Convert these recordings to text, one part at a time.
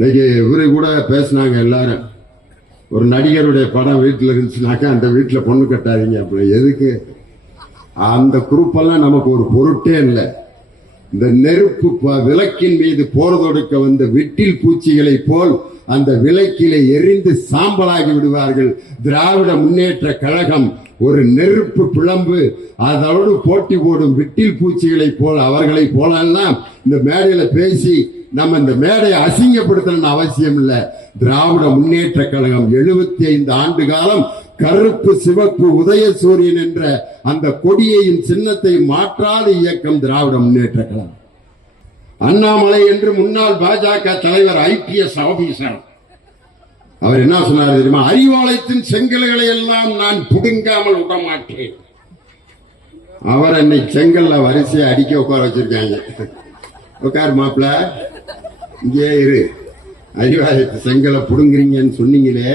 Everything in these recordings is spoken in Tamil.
இன்னைக்கு இவரு கூட பேசினாங்க எல்லாரும். ஒரு நடிகருடைய படம் வீட்டில் இருந்துச்சுனாக்கா அந்த வீட்டில் பொண்ணு கட்டாதீங்க. அப்படி எதுக்கு? அந்த குரூப் எல்லாம் நமக்கு ஒரு பொருட்டே இல்லை. இந்த நெருப்பு விளக்கின் மீது போர் தொடுக்க வந்த விட்டில் பூச்சிகளை போல் அந்த விளக்கிலே எரிந்து சாம்பலாகி விடுவார்கள். திராவிட முன்னேற்ற கழகம் ஒரு நெருப்பு பிளம்பு. அதோடு போட்டி போடும் விட்டில் பூச்சிகளை போல் அவர்களை போலெல்லாம் இந்த மேடையில பேசி நம்ம இந்த மேடையை அசிங்கப்படுத்தணும்னு அவசியம் இல்லை. திராவிட முன்னேற்ற கழகம் 75 ஆண்டு காலம் கருப்பு சிவப்பு உதயசூரியன் என்ற அந்த கொடியையும் சின்னத்தை மாற்றாத இயக்கம் திராவிட முன்னேற்ற கழகம். அண்ணாமலை என்று முன்னாள் பாஜக தலைவர் IPS ஆபீசர் அவர் என்ன சொன்னார் தெரியுமா? அறிவாலயத்தின் செங்கல்களை எல்லாம் நான் புடுங்காமல் விட மாட்டேன். அவர் அன்னைக்கு செங்கல்ல வரிசையை அடிக்க உட்கார வச்சிருக்காங்க. உட்கார் மாப்பிள்ள, இங்கே இரு. அறிவாலயத்து செங்கலை புடுங்குறீங்கன்னு சொன்னீங்களே,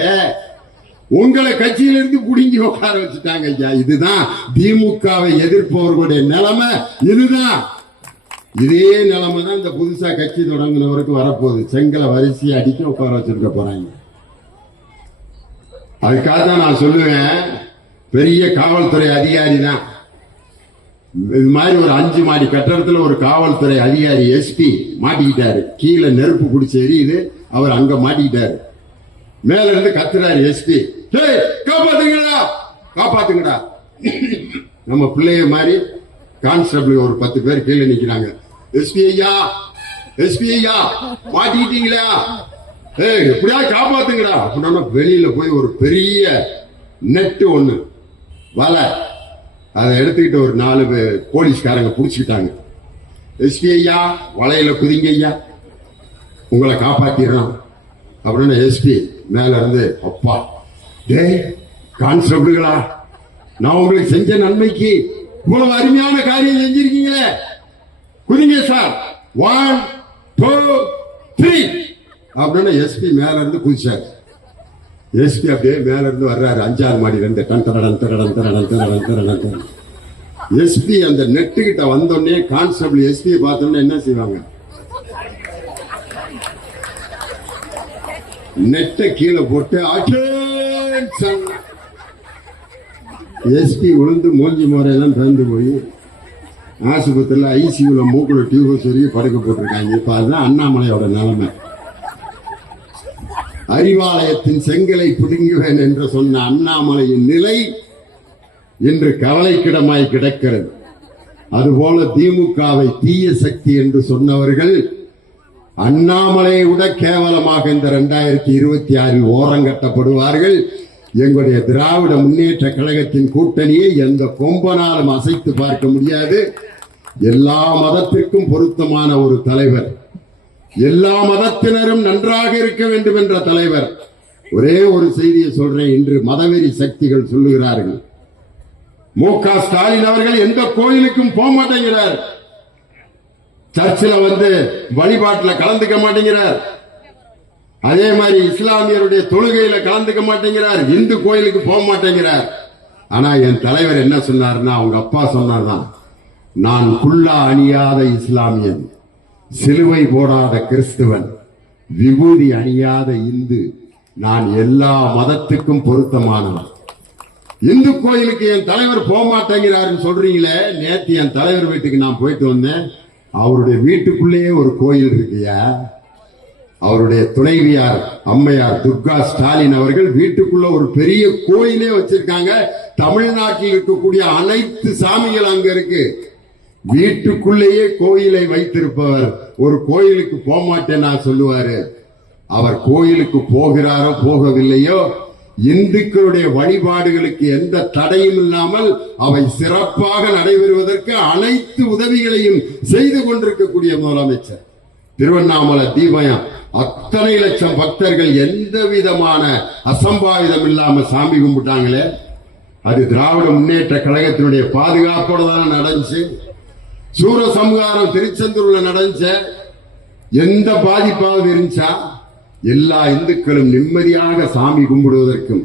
உங்களை கட்சியிலிருந்து புடுங்கி உட்கார வச்சுட்டாங்க ஐயா. இதுதான் திமுகவை எதிர்ப்பவர்களுடைய நிலைமை. இதுதான் இதே நிலைமை தான் இந்த புதுசா கட்சி தொடங்கினவருக்கு வரப்போகுது. செங்கலை வரிசையை அடிக்க உட்கார வச்சிருக்க போறாங்க. அதுக்காக தான் நான் சொல்லுவேன், பெரிய காவல்துறை அதிகாரி தான் இது மாதிரி ஒரு 5 மாடி கட்டடத்துல ஒரு காவல்துறை அதிகாரி SP மாட்டிக்கிட்டாரு. கீழே நெருப்பு பிடிச்சி எரியுது, அவர் அங்க மாட்டிக்கிட்டாரு. மேல இருந்து கத்துறாரு SP, காப்பாத்துங்கடா காப்பாத்துங்கடா. நம்ம பிள்ளைய மாதிரி கான்ஸ்டபிள் ஒரு 10 பேர் கீழே நிக்கிறாங்க. SP ஐயா, SP ஐயா மாட்டிக்கிட்டீங்களா, எப்படியா காப்பாத்துங்கடா அப்படின்னா வெளியில போய் ஒரு பெரிய நெட்டு ஒண்ணு வலை அதை எடுத்துக்கிட்டு ஒரு 4 போலீஸ்காரங்க புடிச்சுக்கிட்டாங்க. SP ஐயா வலையில குதிங்க ஐயா, உங்களை காப்பாத்திடலாம் அப்படின்னு SP மேல இருந்து, அப்பா டேய் கான்ஸ்டபிள்களா, நான் உங்களுக்கு செஞ்ச நன்மைக்கு இவ்வளவு அருமையான காரியம் செஞ்சிருக்கீங்களே, குதிங்க சார், 1 2 3 அப்படின்னு SP மேல இருந்து குதிச்சாரு. SP அப்படியே மேல இருந்து வர்றாரு 5ஆவது மாடியில இருந்து. SP அந்த நெட்டு கிட்ட வந்தோடனே கான்ஸ்டபிள் SP பார்த்தோன்னே என்ன செய்வாங்க? நெட்டை கீழே போட்டு SP விழுந்து மூஞ்சி முறையெல்லாம் திறந்து போய் ஆஸ்பத்திரியில் ICUல மூக்குல டியூப் சொல்லி படுக்க போட்டிருக்காங்க. இப்ப அதுதான் அண்ணாமலையோட நிலைமை. அறிவாலயத்தின் செங்கலை பிடுங்குவேன் என்று சொன்ன அண்ணாமலையின் நிலை இன்று கவலைக்கிடமாய் கிடக்கிறது. அதுபோல திமுகவை தீய சக்தி என்று சொன்னவர்கள் அண்ணாமலையை விட கேவலமாக இந்த 2026 ஓரங்கட்டப்படுவார்கள். எங்களுடைய திராவிட முன்னேற்ற கழகத்தின் கூட்டணியை எந்த கொம்பனாலும் அசைத்து பார்க்க முடியாது. எல்லா மதத்திற்கும் பொருத்தமான ஒரு தலைவர், எல்லா மதத்தினரும் நன்றாக இருக்க வேண்டும் என்ற தலைவர். ஒரே ஒரு செய்தியை சொல்றேன். இன்று மதவெறி சக்திகள் சொல்லுகிறார்கள், MK ஸ்டாலின் அவர்கள் எந்த கோயிலுக்கும் போக மாட்டேங்கிறார், சர்ச்சில் வந்து வழிபாட்டில் கலந்துக்க மாட்டேங்கிறார், அதே மாதிரி இஸ்லாமியருடைய தொழுகையில கலந்துக்க மாட்டேங்கிறார், இந்து கோயிலுக்கு போக மாட்டேங்கிறார். ஆனா என் தலைவர் என்ன சொன்னார்னா, அவங்க அப்பா சொன்னார்தான், நான் குல்லா அணியாத இஸ்லாமியன், சிலுவை போடாத கிறிஸ்துவன், விபூதி அணியாத இந்து, நான் எல்லா மதத்துக்கும் பொருத்தமானவன். இந்து கோயிலுக்கு என் தலைவர் போக மாட்டேங்கிறாருன்னு சொல்றீங்களே. நேற்று என் தலைவர் வீட்டுக்கு நான் போயிட்டு வந்தேன். அவருடைய வீட்டுக்குள்ளேயே ஒரு கோயில் இருக்குயா. அவருடைய துணைவியார் அம்மையார் துர்கா ஸ்டாலின் அவர்கள் வீட்டுக்குள்ள ஒரு பெரிய கோயிலே வச்சிருக்காங்க. தமிழ்நாட்டில் இருக்கக்கூடிய அனைத்து சாமிகள் அங்க இருக்கு. வீட்டுக்குள்ளேயே கோயிலை வைத்திருப்பவர் ஒரு கோயிலுக்கு போக மாட்டேன்னா சொல்லுவாரு. அவர் கோயிலுக்கு போகிறாரோ போகவில்லையோ, இந்துக்களுடைய வழிபாடுகளுக்கு எந்த தடையும் இல்லாமல் அவை சிறப்பாக நடைபெறுவதற்கு அனைத்து உதவிகளையும் செய்து கொண்டிருக்கக்கூடிய முதலமைச்சர். திருவண்ணாமலை தீபம் அத்தனை லட்சம் பக்தர்கள் எந்த விதமான அசம்பாவிதம் இல்லாம சாமி கும்பிட்டாங்களே, அது திராவிட முன்னேற்ற கழகத்தினுடைய பாதுகாப்போட தான் நடந்துச்சு. சூரசம்ஹாரம் திருச்செந்தூர்ல நடந்துச்ச, எந்த பாதிப்பாவது இருந்துச்சா? எல்லா இந்துக்களும் நிம்மதியாக சாமி கும்பிடுவதற்கும்,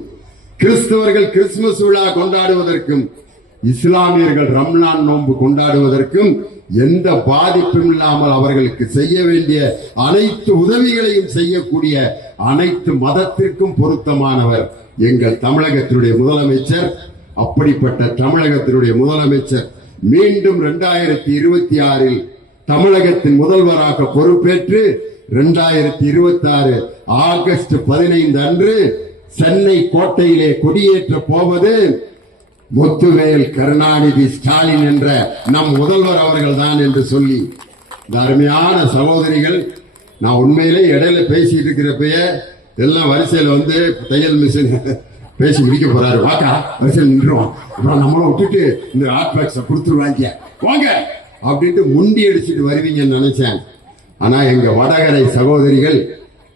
கிறிஸ்தவர்கள் கிறிஸ்துமஸ் விழா கொண்டாடுவதற்கும், இஸ்லாமியர்கள் ரம்லான் நோன்பு கொண்டாடுவதற்கும் எந்த பாதிப்பும் இல்லாமல் அவர்களுக்கு செய்ய வேண்டிய அனைத்து உதவிகளையும் செய்யக்கூடிய அனைத்து மதத்திற்கும் பொருத்தமானவர் எங்கள் தமிழகத்தினுடைய முதலமைச்சர். அப்படிப்பட்ட தமிழகத்தினுடைய முதலமைச்சர் மீண்டும் 2026 தமிழகத்தின் முதல்வராக பொறுப்பேற்று 2026 ஆகஸ்ட் 15 அன்று சென்னை கோட்டையிலே கொடியேற்ற போவது முத்துவேல் கருணாநிதி ஸ்டாலின் என்ற நம் முதல்வர் அவர்கள் தான் என்று சொல்லி, இந்த அருமையான சகோதரிகள், நான் உண்மையிலே இடையில பேசிட்டு இருக்கிறப்ப எல்லாம் வரிசையில் வந்து தையல் மிஷின் பேசி முடிக்க போறாரு, வாக்கா வரிசையில் நின்றுவோம், அப்புறம் நம்மளை விட்டுட்டு இந்த ஹாட் பாக்ஸை கொடுத்துருவாங்க வாங்க அப்படின்ட்டு முண்டி அடிச்சுட்டு வருவீங்கன்னு நினைச்சேன். ஆனா எங்க வடகரை சகோதரிகள்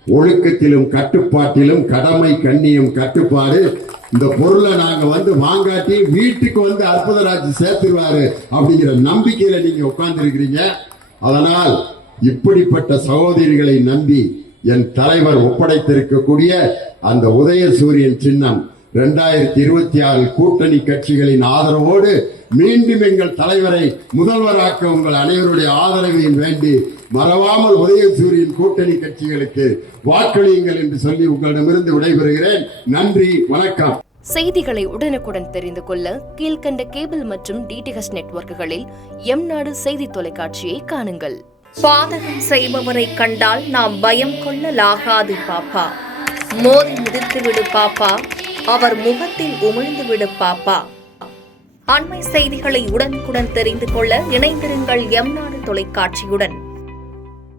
ஒழுக்கத்திலும் கட்டுப்பாட்டிலும் கடமை கண்ணியம் கட்டுப்பாடு, இந்த பொருளை நாங்க வந்து வாங்காட்டி வீட்டுக்கு வந்து அற்புதராஜ் சேர்த்துருவாரு அப்படிங்கிற நம்பிக்கையில நீங்க உட்கார்ந்து இருக்கிறீங்க. அதனால் இப்படிப்பட்ட சகோதரிகளை நம்பி என் தலைவர் ஒப்படைத்திருக்கக்கூடிய அந்த உதயசூரியன் சின்னம் 2026 கூட்டணி கட்சிகளின் ஆதரவோடு மீண்டும் எங்கள் தலைவரை முதல்வராக்க உங்கள் அனைவருடைய ஆதரவையும் வேண்டி மறவாமல் உதயசூரியன் கூட்டணி கட்சிகளுக்கு வாக்களியுங்கள் என்று சொல்லி உங்களிடமிருந்து விடைபெறுகிறேன். நன்றி, வணக்கம். செய்திகளை உடனுக்குடன் தெரிந்து கொள்ள கீழ்கண்ட கேபிள் மற்றும் டிடிஎச் நெட்வொர்க்குகளில் எம்நாடு செய்தி தொலைக்காட்சியை காணுங்கள். பாதகம் செய்பவரை கண்டால் நாம் பயம் கொள்ளலாகாது பாப்பா. மோதி மிதித்துவிடு பாப்பா, அவர் முகத்தில் உமிழ்ந்துவிடு பாப்பா. அண்மை செய்திகளை உடனுக்குடன் தெரிந்து கொள்ள இணைந்திருங்கள் எம்நாடு தொலைக்காட்சியுடன்.